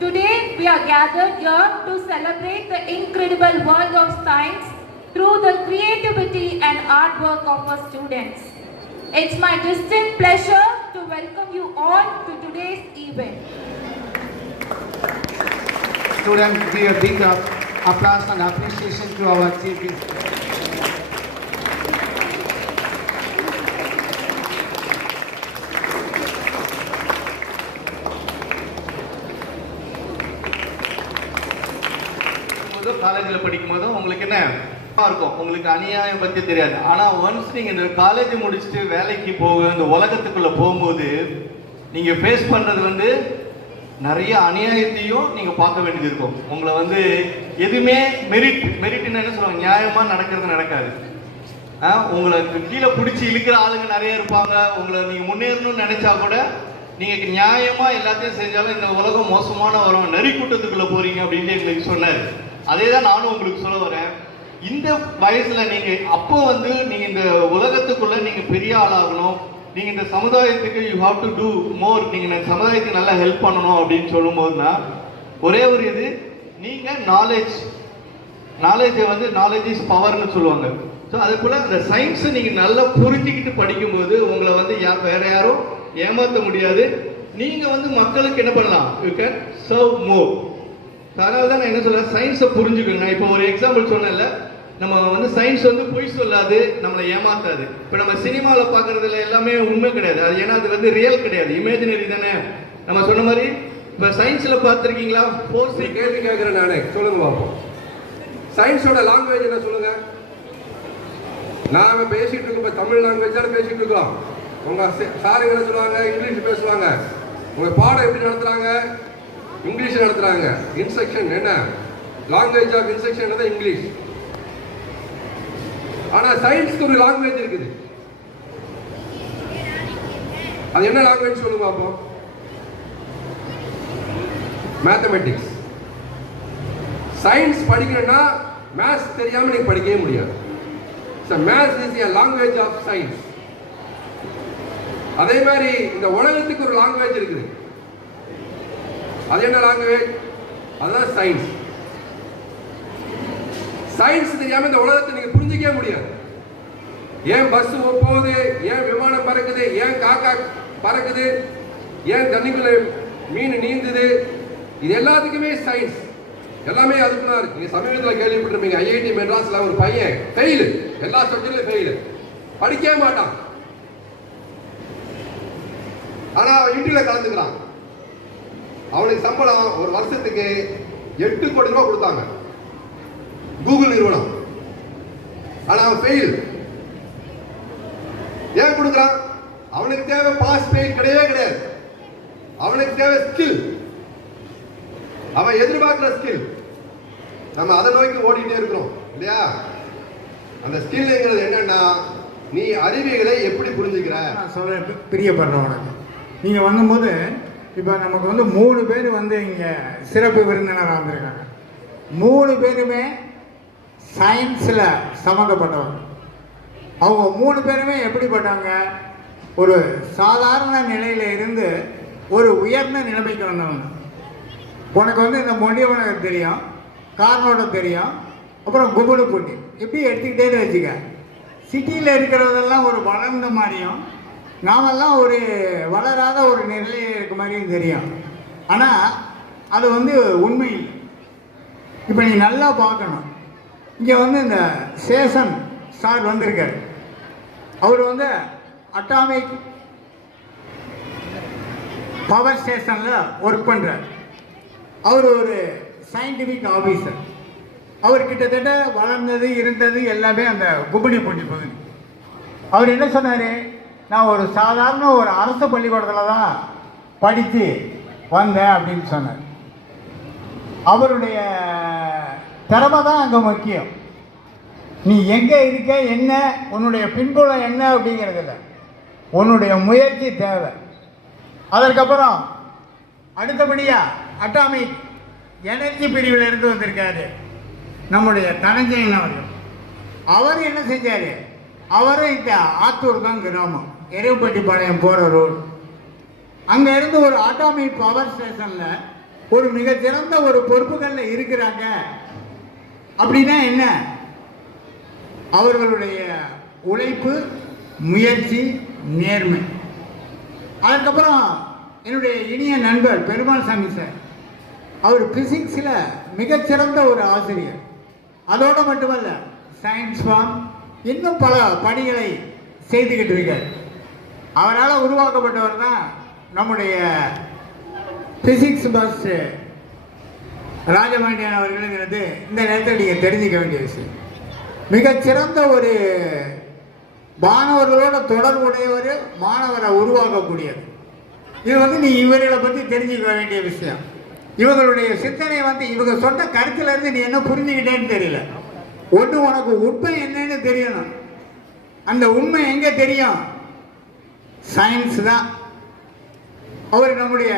Today we are gathered here to celebrate the incredible world of science through the creativity and artwork of our students. It's my distinct pleasure to welcome you all to today's event. Students, give a big applause and appreciation to our chief guest. காலேஜில் படிக்கும்போது உங்களுக்கு என்ன இருக்கும், உங்களுக்கு அநியாயம் பற்றி தெரியாது. ஆனால் ஒன்ஸ் நீங்கள் இந்த காலேஜ் முடிச்சுட்டு வேலைக்கு இந்த உலகத்துக்குள்ளே போகும்போது நீங்கள் ஃபேஸ் பண்ணுறது நிறைய அநியாயத்தையும் நீங்கள் பார்க்க வேண்டியது இருக்கும். உங்களை எதுவுமே மெரிட்னு என்ன சொல்லுவாங்க, நியாயமாக நடக்காது. உங்களை கீழே பிடிச்சி இழுக்கிற ஆளுங்க நிறைய இருப்பாங்க. உங்களை நீங்கள் முன்னேறணும்னு நினைச்சா கூட நீங்கள் நியாயமாக எல்லாத்தையும் செஞ்சாலும் இந்த உலகம் மோசமான வரும், நெறி கூட்டத்துக்குள்ளே போறீங்க அப்படின்னு எங்களுக்கு சொன்னார். அதே தான் நானும் உங்களுக்கு சொல்ல வரேன். இந்த வயசில் நீங்கள் அப்போ நீங்கள் இந்த உலகத்துக்குள்ளே நீங்கள் பெரிய ஆளாகணும், நீங்கள் இந்த சமுதாயத்துக்கு யூ ஹாவ் டு டூ மோர், நீங்கள் இந்த சமுதாயத்துக்கு நல்லா ஹெல்ப் பண்ணணும் அப்படின்னு சொல்லும்போது தான் ஒரே ஒரு இது, நீங்கள் நாலேஜ் இஸ் பவர்னு சொல்லுவாங்க. ஸோ அதே போல் இந்த சயின்ஸை நீங்கள் நல்லா புரிஞ்சுக்கிட்டு படிக்கும்போது உங்களை வேற யாரும் ஏமாற்ற முடியாது. நீங்கள் மக்களுக்கு என்ன பண்ணலாம், யூ கேன் சர்வ் மோர். அதனால தான் நான் என்ன சொல்கிறேன், சயின்ஸை புரிஞ்சுக்கணும். நான் இப்போ ஒரு எக்ஸாம்பிள் சொன்னேன்ல, நம்ம சயின்ஸ் பொய் சொல்லாது, நம்மளை ஏமாத்தாது. இப்போ நம்ம சினிமாவில் பார்க்குறதுல எல்லாமே உண்மை கிடையாது, அது ஏன்னா அது ரியல் கிடையாது, இமேஜினரி தானே. நம்ம சொன்ன மாதிரி இப்போ சயின்ஸில் பார்த்துருக்கீங்களா? ஃபோர்ஸ் கேள்வி கேட்குறேன் நானே, சொல்லுங்க பார்ப்போம். சயின்ஸோட லாங்குவேஜ் என்ன சொல்லுங்க. நாம பேசிட்டு இருக்கோம், இப்போ தமிழ் லாங்குவேஜ் தானே பேசிட்டு இருக்கோம். உங்க சாருங்க என்ன சொல்லுவாங்க, இங்கிலீஷ் பேசுவாங்க. உங்க பாடம் எப்படி நடத்துறாங்க, இங்கிலீஷ் நடத்துறாங்க. இன்ஸ்ட்ரக்ஷன் என்ன, லாங்குவேஜ் ஆஃப் இன்ஸ்ட்ரக்ஷன் தான் இங்கிலீஷ். ஆனா சயின்ஸ்க்கு ஒரு லாங்குவேஜ் இருக்குது. அது என்ன லாங்குவேஜ் சொல்லுங்க அப்போ. மேத்தமெட்டிக்ஸ். சயின்ஸ் படிக்கணும்னா மேத்ஸ் தெரியாம நீங்க படிக்கவே முடியாது. Maths is a language of science. அதே மாதிரி இந்த உலகத்துக்கு ஒரு லாங்குவேஜ் இருக்குது. அது என்ன லாங்குவேஜ், அதுதான் சயின்ஸ். சயின்ஸ் தெரியாம இந்த உலகத்தை நீங்க புரிஞ்சிக்கவே முடியாது. ஏன் பஸ் போகுது, ஏன் விமானம் பறக்குது, ஏன் காக்கா பறக்குது, ஏன் தண்ணிக்குள்ள மீன் நீந்துது, இது எல்லாத்துக்குமே சயின்ஸ். எல்லாமே அதுக்குள்ள இருக்கு. நீங்க சமீபத்தில் கேள்விப்பட்டிருப்பீங்க, ஐஐடி மெட்ராஸ்ல ஒரு பையன் ஃபெயிலு, எல்லா சப்ஜெக்ட்லயும் ஃபெயிலு, படிக்கவே மாட்டான். ஆனா அவன் இன்டர்வியூல கலந்துக்கிறான். அவனுக்கு சம்பளம் ஒரு வருஷத்துக்கு 8 கோடி ரூபாய் கொடுத்தாங்க, கூகுள் நிறுவனம். ஆனா அவன் ஃபெயில். ஏன் கொடுக்குறான்? அவனுக்கு தேவை பாஸ் ஃபெயில் கிடையவே கிடையாது. அவனுக்கு தேவை ஸ்கில், அவன் எதிர்பார்க்கிற ஸ்கில். நம்ம அதை நோக்கி ஓடிட்டே இருக்கிறோம் இல்லையா? அந்த ஸ்கில்ங்கிறது என்னன்னா, நீ அறிவியலை எப்படி புரிஞ்சுக்கிற. நான் சொல்ல பிரியப்படுறேன் உனக்கு. நீங்கள் வந்தபோது இப்போ நமக்கு 3 பேர் இங்கே சிறப்பு விருந்தினராக வந்திருக்காங்க. 3 பேருமே சயின்ஸில் சம்மந்தப்பட்டவங்க. அவங்க 3 பேருமே எப்படிப்பட்டவங்க, ஒரு சாதாரண நிலையில் இருந்து ஒரு உயர்ந்த நிலைமைக்கு வந்தவங்க. உனக்கு இந்த மொழியவனுக்கு தெரியும், கார்னோடம் தெரியும், அப்புறம் குபுடு பூட்டி எப்படி எடுத்துக்கிட்டே வச்சுக்க. சிட்டியில் இருக்கிறதெல்லாம் ஒரு வளர்ந்த மாதிரியும், நாமெல்லாம் ஒரு வளராத ஒரு நிலையில் இருக்க மாதிரியும் தெரியும். ஆனால் அது உண்மை இல்லை. இப்போ நீ நல்லா பார்க்கணும். இங்கே இந்த சேஷன் சார் வந்திருக்கார். அவர் அட்டாமிக் பவர் ஸ்டேஷனில் ஒர்க் பண்ணுறார். அவர் ஒரு சயின்டிஃபிக் ஆஃபீஸர். அவர் கிட்டத்தட்ட வளர்ந்தது இருந்தது எல்லாமே அந்த குபுடி பூண்டி பகுதி. அவர் என்ன சொன்னார், நான் ஒரு சாதாரண ஒரு அரசு பள்ளிக்கூடத்தில் தான் படித்து வந்தேன் அப்படின்னு சொன்னார். அவருடைய திறமை தான் அங்கே முக்கியம். நீ எங்கே இருக்க, என்ன உன்னுடைய பின்புலம் என்ன அப்படிங்கிறதில்ல, உன்னுடைய முயற்சி தேவை. அதற்கப்புறம் அடுத்தபடியாக அட்டாமிக் எனர்ஜி பிரிவில் இருந்து வந்திருக்காரு நம்முடைய தனஞ்சயன் அவர்கள். அவர் என்ன செஞ்சார், அவரும் இந்த ஆத்தூர் தான் கிராமம், எருப்பட்டிப்பாளையம் போகிற ரோடு. அங்கே இருந்து ஒரு அட்டாமிக் பவர் ஸ்டேஷனில் ஒரு மிகச்சிறந்த ஒரு பொறுப்புகளில் இருக்கிறாங்க அப்படின்னா என்ன? அவர்களுடைய உழைப்பு, முயற்சி, நேர்மை. அதுக்கப்புறம் என்னுடைய இனிய நண்பர் பெருமாள் சாமி சார், அவர் பிசிக்ஸில் மிகச்சிறந்த ஒரு ஆசிரியர். அதோடு மட்டுமல்ல, சயின்ஸ் ஃபார்ம் இன்னும் பல பணிகளை செய்துக்கிட்டு இருக்கார். அவரால் உருவாக்கப்பட்டவர் தான் நம்முடைய பிசிக்ஸ் பஸ் ராஜபாண்டியன் அவர்களுங்கிறது இந்த நேரத்தில் நீங்கள் தெரிஞ்சிக்க வேண்டிய விஷயம். மிகச்சிறந்த ஒரு மாணவர்களோட தொடர்புடையவர், மாணவரை உருவாக்கக்கூடியது. இது நீ இவர்களை பற்றி தெரிஞ்சுக்க வேண்டிய விஷயம். இவங்களுடைய சிந்தனை இவங்க சொன்ன கருத்துலேருந்து நீ என்ன புரிஞ்சுக்கிட்டேன்னு தெரியல. ஒன்று, உனக்கு உண்மை என்னன்னு தெரியணும். அந்த உண்மை எங்கே தெரியும்? சயின்ஸ் தான். அவர் நம்முடைய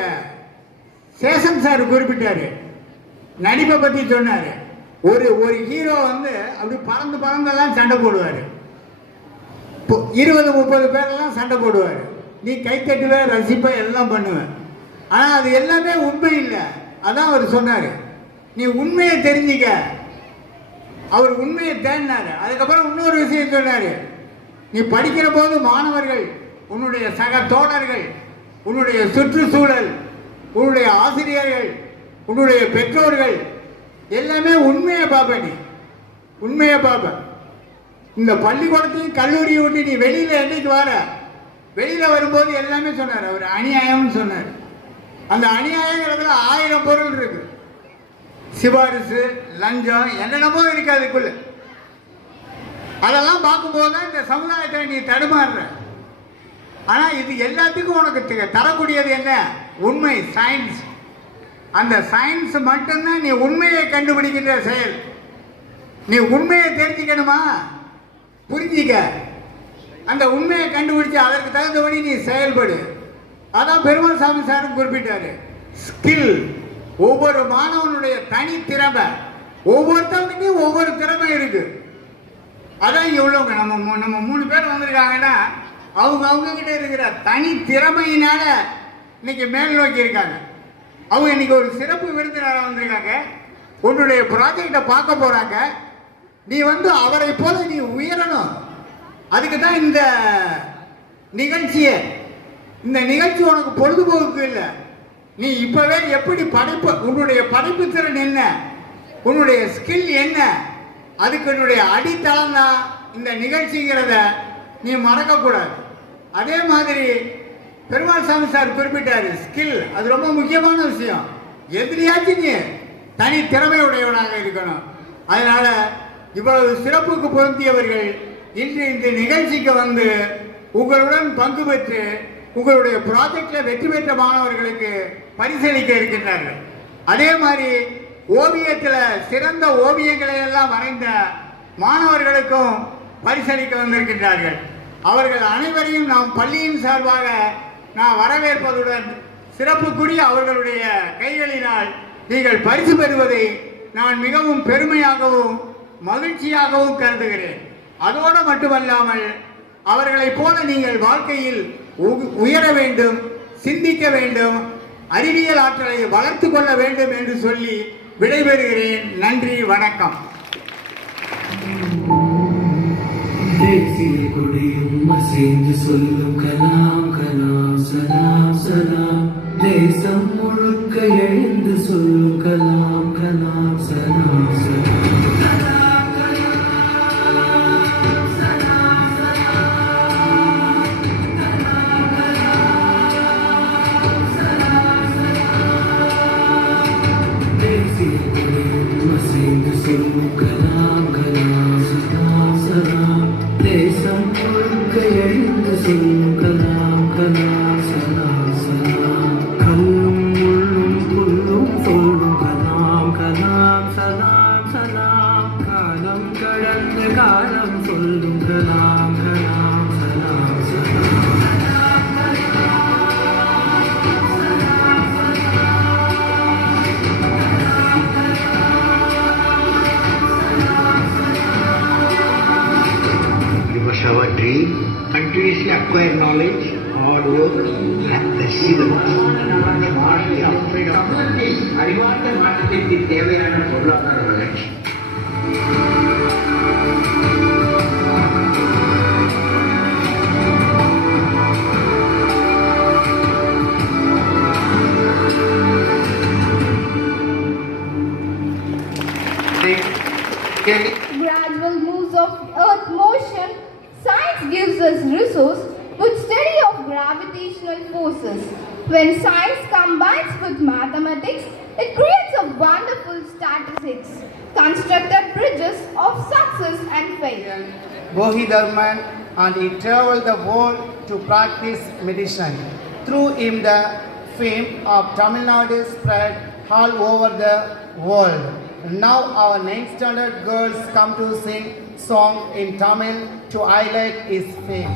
சேஷன் சார் குறிப்பிட்டார், நடிப்பை பற்றி சொன்னார். ஒரு ஹீரோ அப்படி பறந்தெல்லாம் சண்டை போடுவார். 20-30 பேரெல்லாம் சண்டை போடுவார். நீ கைத்தட்டுவ, ரசிப்ப, எல்லாம் பண்ணுவேன். ஆனால் அது எல்லாமே உண்மை இல்லை. அதான் அவர் சொன்னார், நீ உண்மையை தெரிஞ்சிக்க. அவர் உண்மையை தேடினார். அதுக்கப்புறம் இன்னொரு விஷயம் சொன்னார், நீ படிக்கிற போது மாணவர்கள், உன்னுடைய சக தோழர்கள், உன்னுடைய சுற்றுச்சூழல், உன்னுடைய ஆசிரியர்கள், உன்னுடைய பெற்றோர்கள் எல்லாமே உண்மையை பார்ப்ப. நீ உண்மையை பார்ப்ப. இந்த பள்ளிக்கூடத்தையும் கல்லூரியை விட்டு நீ வெளியில் என்னைக்கு வர, வெளியில் வரும்போது எல்லாமே சொன்னார் அவர், அநியாயம்னு சொன்னார். அந்த அநியாயங்கிறதுல 1000 பொருள் இருக்கு. சிபாரிசு, லஞ்சம், என்னென்னமோ இருக்கு அதுக்குள்ள. அதெல்லாம் பார்க்கும்போது தான் இந்த சமுதாயத்தை நீ தடுமாறுற. ஆனால் இது எல்லாத்துக்கும் உனக்கு தரக்கூடியது என்ன? உண்மை, சயின்ஸ். அந்த சயின்ஸ் மட்டும்தான் நீ உண்மையை கண்டுபிடிக்கின்ற செயல். நீ உண்மையை தெரிஞ்சுக்கணுமா? புரிஞ்சிக்க. அந்த உண்மையை கண்டுபிடிச்சு அதற்கு தகுந்தபடி நீ செயல்படு. அதான் பெருமாள் சாமி சாரும் குறிப்பிட்டாரு, ஸ்கில். ஒவ்வொரு மாணவனுடைய தனி திறமை, ஒவ்வொருத்தவனுக்கும் ஒவ்வொரு திறமை இருக்கு. அதான் இங்கே உள்ளவங்க நம்ம 3 பேர் வந்திருக்காங்கன்னா அவங்க கிட்ட இருக்கிற தனி திறமையினால இன்னைக்கு மேல் நோக்கி இருக்காங்க. அவங்க இன்னைக்கு ஒரு சிறப்பு விருந்தினராக வந்திருக்காங்க. உன்னுடைய ப்ராஜெக்டை பார்க்க போறாங்க. நீ அவரை போல நீ உயரணும். அதுக்கு தான் இந்த நிகழ்ச்சியே. இந்த நிகழ்ச்சி உனக்கு பொழுதுபோக்கு இல்லை. நீ இப்பவே எப்படி படைப்பு, உன்னுடைய படைப்பு திறன் என்ன, உன்னுடைய ஸ்கில் என்ன, அதுக்கு என்னுடைய அடித்தளம் தான் இந்த நிகழ்ச்சிங்கிறத நீ மறக்கக்கூடாது. அதே மாதிரி பெருமாள் சாமி சார் குறிப்பிட்டாரு, ஸ்கில். அது ரொம்ப முக்கியமான விஷயம். எதிரியாச்சும் நீ தனி திறமை உடையவனாக இருக்கணும். அதனால இவ்வளவு சிறப்புக்கு பொருந்தியவர்கள் இன்று இந்த நிகழ்ச்சிக்கு உங்களுடன் பங்கு பெற்று உங்களுடைய ப்ராஜெக்டில் வெற்றி பெற்ற மாணவர்களுக்கு பரிசளிக்க இருக்கின்றார்கள். அதே மாதிரி ஓவியத்தில் சிறந்த ஓவியங்களை எல்லாம் வரைந்த மாணவர்களுக்கும் பரிசளிக்க வந்திருக்கின்றார்கள். அவர்கள் அனைவரையும் நாம் பள்ளியின் சார்பாக நான் வரவேற்பதுடன் சிறப்புக்குரிய அவர்களுடைய கைகளினால் நீங்கள் பரிசு பெறுவதை நான் மிகவும் பெருமையாகவும் மகிழ்ச்சியாகவும் கருதுகிறேன். அதோடு மட்டுமல்லாமல் அவர்களைப் போல நீங்கள் வாழ்க்கையில் உயர வேண்டும், சிந்திக்க வேண்டும், அறிவியல் ஆற்றலை வளர்த்து கொள்ள வேண்டும் என்று சொல்லி விடைபெறுகிறேன். நன்றி, வணக்கம். தேசிய கொடியும் அசைந்து சொல்லும் கலாம் கலாம் சலாம் சலாம். தேசம் முழுக்க எழுந்து சொல்லும் கலாம் கலாம் சலாம் சலாம். சொல்லும் கலாம் கலாம் சலாம் சலாம். தேசம் முழுக்க எழுந்து சொல்லும் கலாம் கலாம் சலாம் சலாம். கல்லும் முள்ளும் புல்லும் சொல்லும் கலாம் கலாம் சலாம் சலாம். காலம் கடந்த காலம் சொல்லும் கலாம் கலாம் சலாம் சலாம். Our dream, continuously acquire knowledge ஆடுவோர் ரத்த சிவன் தமிழகத்தில் அறிவார்ந்த மாற்றத்திற்கு தேவையான பொருளாதார வளர்ச்சி gradual moves of earth motion, science gives us resource with study of gravitational forces. When science combines with mathematics, it creates a wonderful statistics, constructed bridges of success and failure. Bodhidharman, and he traveled the world to practice medicine. Through him, the fame of Tamil Nadu spread all over the world. Now our 9th standard girls come to sing song in Tamil to highlight his fame.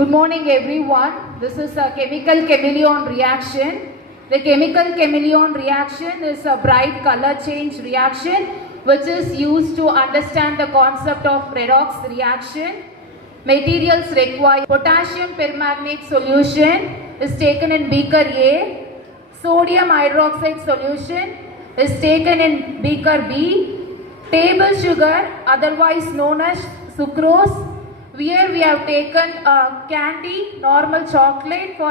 Good morning everyone. This is a chemical chameleon reaction. The chemical chameleon reaction is a bright color change reaction which is used to understand the concept of redox reaction. Materials required: potassium permanganate solution is taken in beaker A. Sodium hydroxide solution is taken in beaker B. Table sugar, otherwise known as sucrose. Here we have taken a candy, normal chocolate for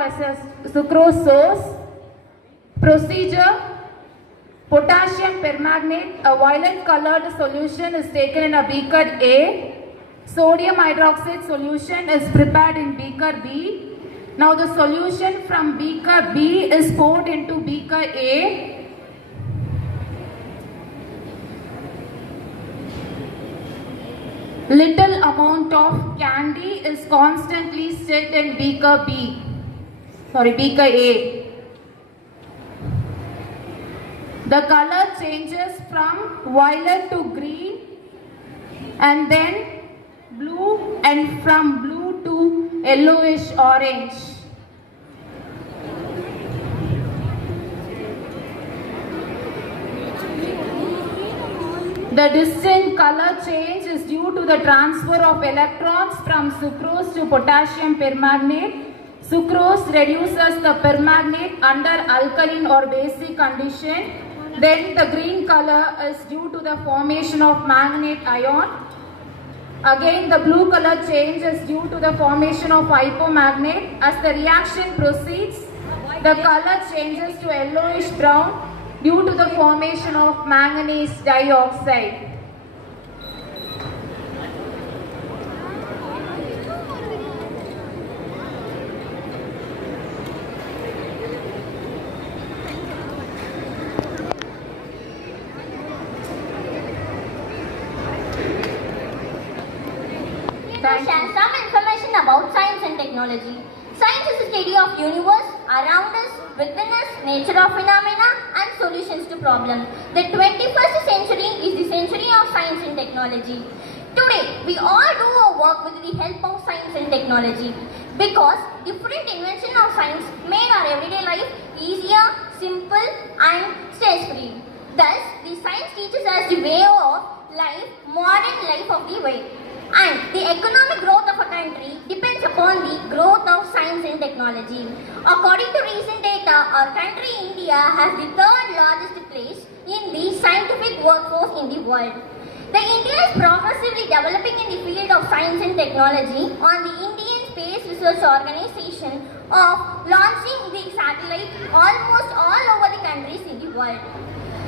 sucrose source. Procedure: potassium permanganate, a violet colored solution is taken in a beaker A. Sodium hydroxide solution is prepared in beaker B. Now the solution from beaker B is poured into beaker A. Little amount of candy is constantly stirred in beaker A. The color changes from violet to green and then blue, and from blue to yellowish orange. The distinct color change is due to the transfer of electrons from sucrose to potassium permanganate. Sucrose reduces the permanganate under alkaline or basic condition. Then the green color is due to the formation of manganate ion. Again, the blue color change is due to the formation of hypomagnate. As the reaction proceeds, the color changes to yellowish brown due to the formation of manganese dioxide. Share some information about science and technology. Science is the study of universe around us, within us, nature of phenomena and solutions to problems. The 21st century is the century of science and technology. Today, we all do our work with the help of science and technology because different inventions of science made our everyday life easier, simple and stress-free. Thus, the science teaches us the way of life, modern life of the way. And the economic growth of a country depends upon the growth of science and technology. According to recent data, our country India has the third largest place in the scientific workforce in the world. The India is progressively developing in the field of science and technology on the Indian Space Research Organization of launching the satellite almost all over the countries in the world.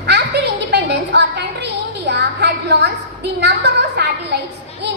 After independence, our country India had launched the number of satellites in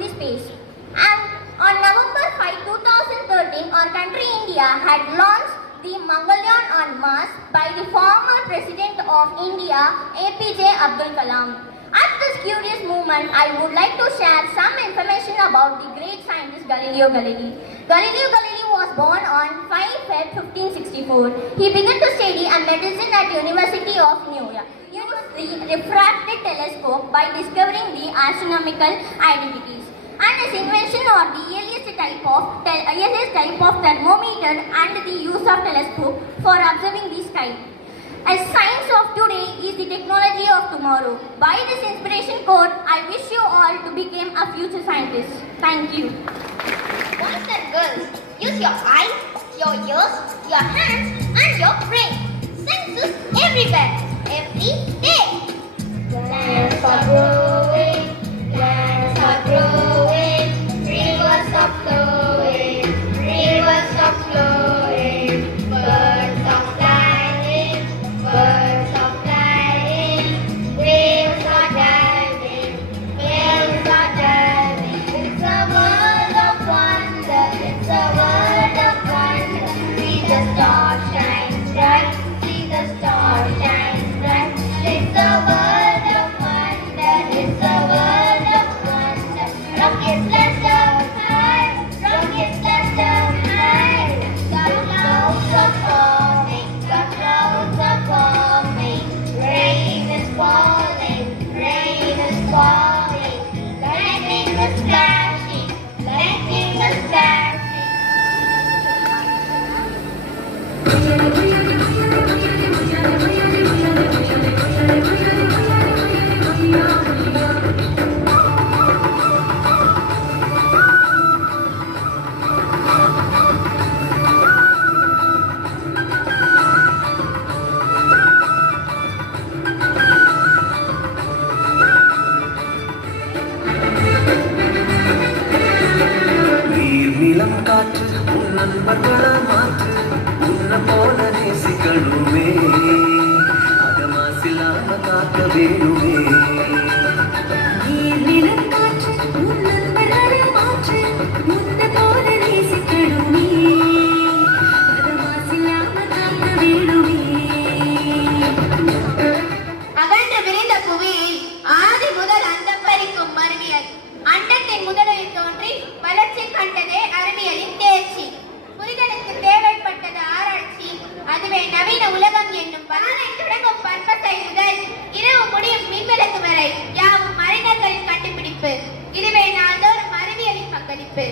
the space. And on November 5, 2013, our country India had launched the Mangalyaan on Mars by the former President of India, APJ Abdul Kalam. At this curious moment, I would like to share some information about the great scientist Galileo Galilei. Galileo Galilei was born on 5 Feb 1564. He began to study medicine at University of New York. He used the refracted telescope by discovering the astronomical identities. And his invention of the earliest type of thermometer and the use of telescope for observing the sky. As science of today is the technology of tomorrow. By this inspiration quote, I wish you all to become a future scientist. Thank you. Boys and girls, use your eyes, your ears, your hands and your brain. Science is everywhere, every day. Plants are growing, plants are growing, rivers are flowing, rivers are flowing, birds are flying, birds are flying, waves are diving, waves are diving. It's a world of wonder, it's a world of wonder. See the stars shine bright, see the stars shine bright. It's a world of wonder, it's a world of wonder. Rockets lift up high, rockets lift up high. The clouds are forming, the clouds are forming. Rain is falling, rain is falling. Lightning is flashing, lightning is flashing. நீர் நிலம் காற்று உன் நண்பர்களா மாற்று உன்னை போல நேசிக்கணுமே அகமாசில்லாம காக்க வேணுமே நீர் நிலம் காற்று உன் நண்பர்களா மாற்று உன்னை போல நேசிக்கணுமே அகமாசில்லாம காக்க வேணுமே. அகன்று விரிந்த புவியில் ஆதி முதல் அந்தம் பறிக்கும் அறிவியல். அண்டத்தின் முதலில் தோன்றி வளர்ச்சி கண்டதே அறிவியலின் தேர்ச்சி. புரிதலுக்கு தேவைப்பட்டது ஆராய்ச்சி, அதுவே நவீன உலகம் என்னும் பலனை தொடங்கும் பற்பசை முதல் இரவு முடியும் மின்விளக்கு வரை யாவும் அறிஞர்களின் கண்டுபிடிப்பு. இதுவே நாள்தோறும் அறிவியலின் பங்களிப்பு.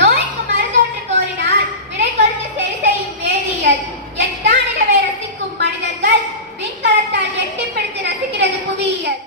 நோய்க்கு மருந்தொன்று கோரினால் விடை கொடுத்து சரி செய்யும் வேதியியல். எட்டாம் நிலவை ரசிக்கும் மனிதர்கள் விண்கலத்தால் எட்டி பிடித்து ரசிக்கிறது புவியியல்.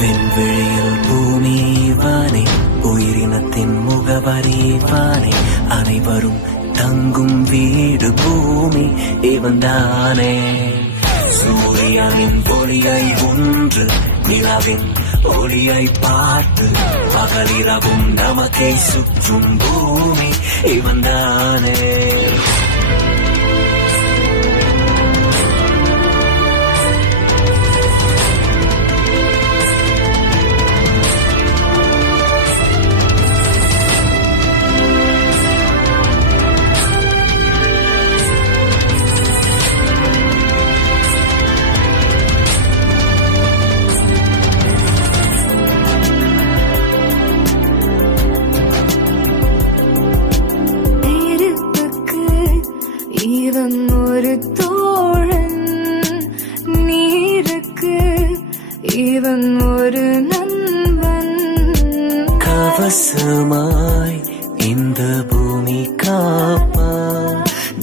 விண்வெளியில் பூமி வானே உயிரினத்தின் முகவரி வானே அனைவரும் தங்கும் வீடு பூமி இவன்தானே சூரியனின் ஒளியை ஒன்று நிலவின் ஒளியை பார்த்து பகலிரவும் நமக்கை சுற்றும் பூமி இவன்தானே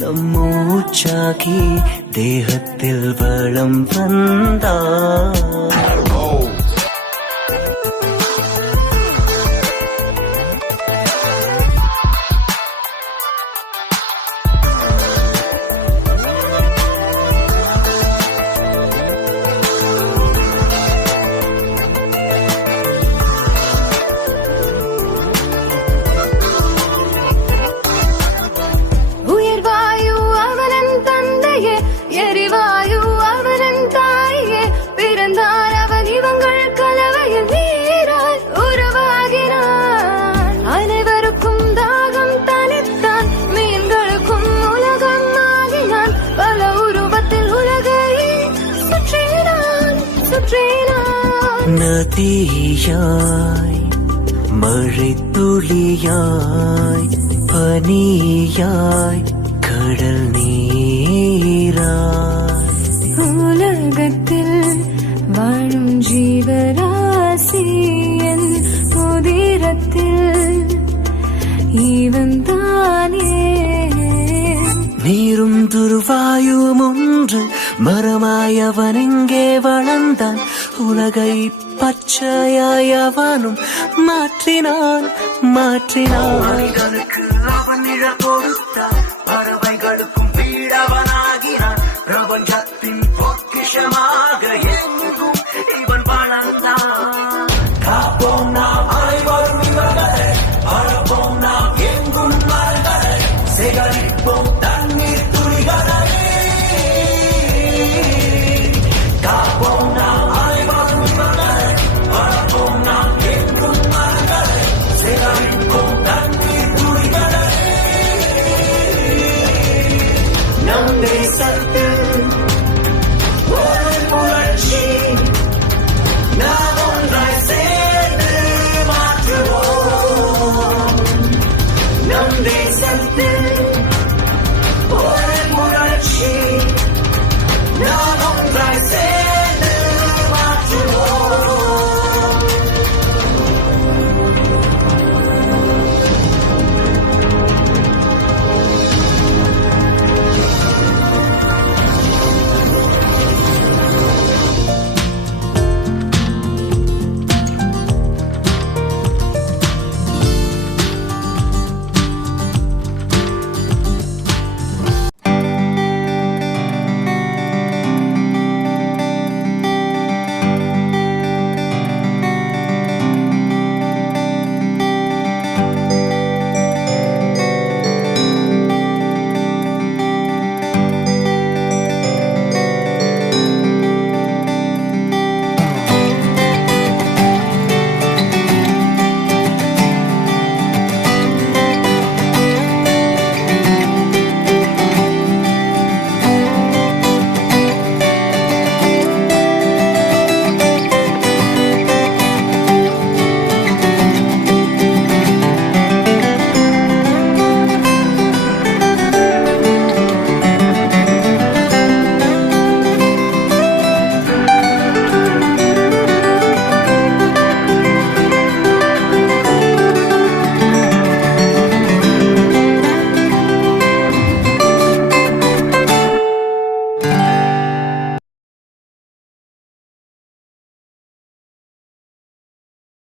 நம் மூச்சாகி தேகத்தில் வளம் வந்தார். உயர்வாயு அவனன் தந்தையே, எரிவாயு அவனன் தாயே, பிறந்தார் அவன் இவங்கள் கலவையில் நீராய் உருவாகினான். அனைவருக்கும் தாகம் தனித்தான், மீன்களுக்கும் உலகம் ஆகினான். பல உருவத்தில் உலகை சுற்றினான் சுற்றினான். நதியாய் மழை துளியாய் பனியாய் கடல் நீராய் உலகத்தில் வாழும் ஜீவராசியின் உதிரத்தில் இவன் தானே. நீரும் துருவாயும் ஒன்று மரமாய் அவன் எங்கே வளர்ந்தான். உலகை பச்சையாய் அவனும் மாற்றினான் மாற்றினான். மனிதனுக்கு அவன் நிழல் கொடுத்தான்,